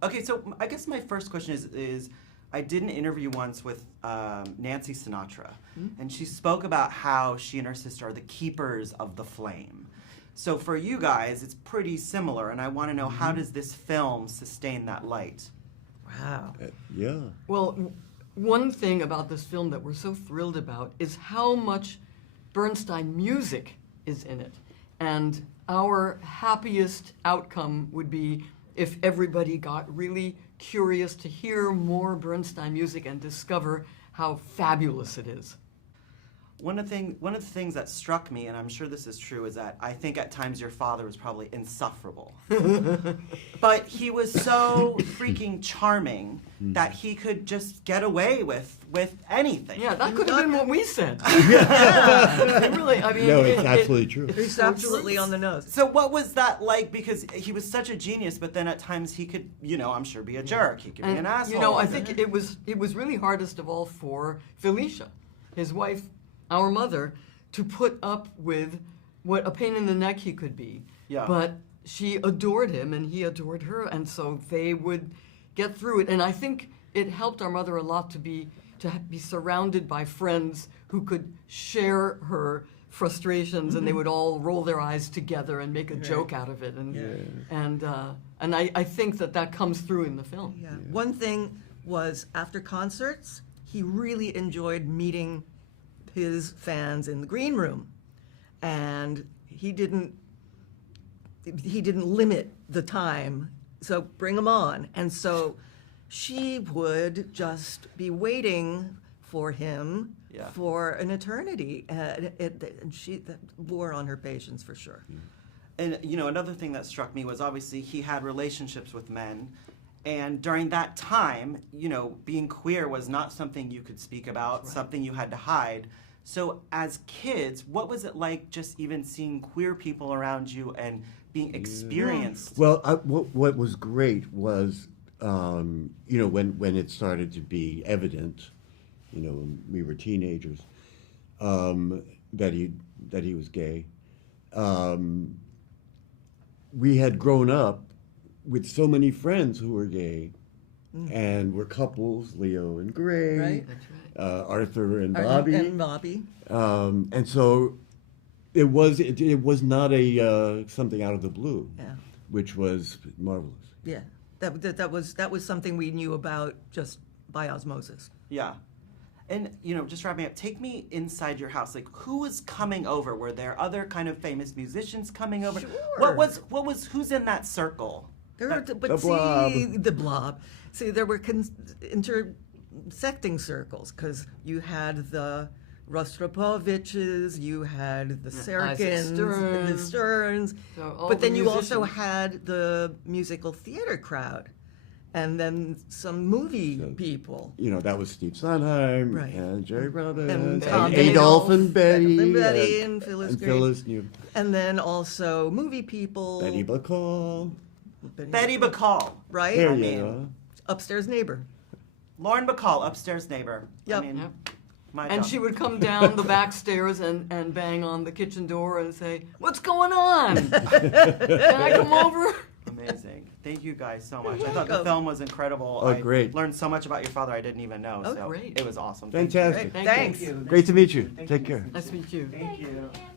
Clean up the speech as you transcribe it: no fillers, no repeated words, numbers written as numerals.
Okay, so I guess my first question is I did an interview once with Nancy Sinatra, and she spoke about how she and her sister are the keepers of the flame. So for you guys, it's pretty similar, and I want to know, how does this film sustain that light? Wow. Yeah. Well, one thing about this film that we're so thrilled about is how much Bernstein music is in it. And our happiest outcome would be if everybody got really curious to hear more Bernstein music and discover how fabulous it is. One of the things that struck me, and I'm sure this is true, is that I think at times your father was probably insufferable. But he was so freaking charming that he could just get away with anything. Yeah, that could have been what we said. Yeah. Really, I mean, No, it's absolutely true. It's absolutely on the nose. So what was that like? Because he was such a genius, but then at times he could, I'm sure, be a jerk. He could be an asshole. I think it was really hardest of all for Felicia, his wife, our mother, to put up with what a pain in the neck he could be. Yeah. But she adored him and he adored her, and so they would get through it. And I think it helped our mother a lot to be surrounded by friends who could share her frustrations, and they would all roll their eyes together and make a joke out of it. And I think that comes through in the film. Yeah. One thing was, after concerts, he really enjoyed meeting his fans in the green room, and he didn't limit the time, so bring them on. And so she would just be waiting for him for an eternity, and she that wore on her patience for sure. And another thing that struck me was, obviously he had relationships with men, and during that time, being queer was not something you could speak about, something you had to hide. So as kids, what was it like just even seeing queer people around you and being experienced? Well, what was great was, when it started to be evident, when we were teenagers, that he was gay. We had grown up with so many friends who were gay, and were couples, Leo and Gray. Right. That's right. Arthur and Bobby. And Bobby. And so it was not a something out of the blue, which was marvelous. Yeah. That was something we knew about just by osmosis. Yeah. And, just wrapping up, take me inside your house. Like, who was coming over? Were there other kind of famous musicians coming over? Sure. Who's in that circle? The Blob. See, there were intersecting circles, because you had the Rostropoviches, you had the Serkins, the Sterns, but then you also had the musical theater crowd, and then some movie people. That was Steve Sondheim, Right. and Jerry Robbins, And and Adolf, Adolf and Betty, and Phyllis Grace. Phyllis, And then also movie people. Betty Bacall. Betty Bacall. Right? There I you mean, go. Upstairs neighbor. Lauren Bacall, upstairs neighbor. Yep. I mean, Yep. my And job. she would come down the back stairs and bang on the kitchen door and say, "What's going on? Can I come over?" Amazing. Thank you guys so much. I thought the film was incredible. Oh, I great. learned so much about your father I didn't even know. Oh, so great. It was awesome. Fantastic. Thank Thanks. you. Thank you. Great to meet you. Thank Take you. care. Nice to meet you. Thank you.